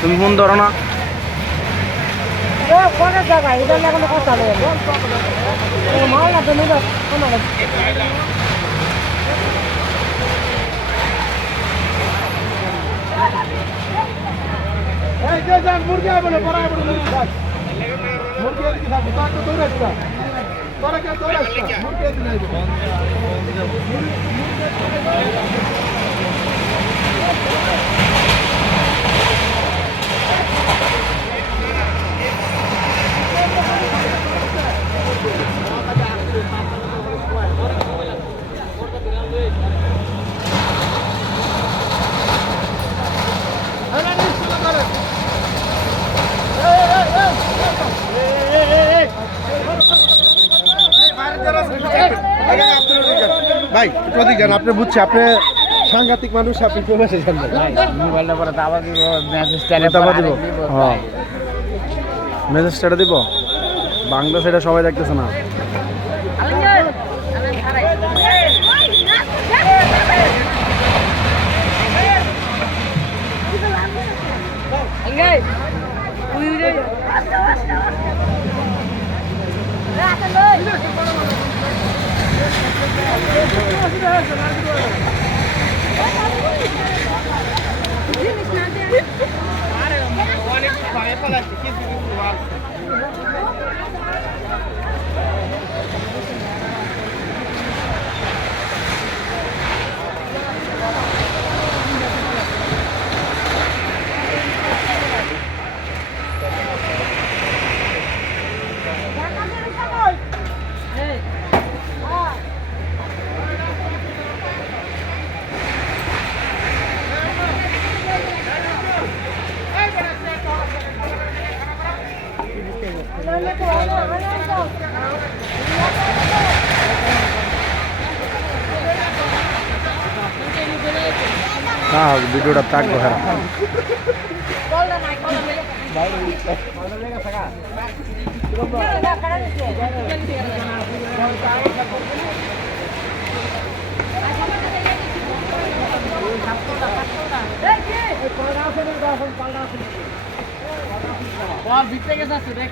তুমি ফোন ধরো না। জায়গা এটা কোনো কথা নেই মাল না তুমি মুরগি হবে না পড়ায় মুরগি এদিকে থাকবে তো দৌড়াচ্ছা তোরা কে দৌড়াচ্ছা মুরগি এদিকে ভাই প্রতীক যান আপনি বুঝছি আপনি সাংঘাতিক মানুষ আপনি প্রবাসে যান মোবাইলটা পরে দাবা দিব, দাবা দিব হ্যাঁ মেসেজটা দিব। বাংলা সেটা সবাই দেখতেছে না। না ভিডিওটা থাকবো হ্যাঁ ভিতরে গেছে দেখ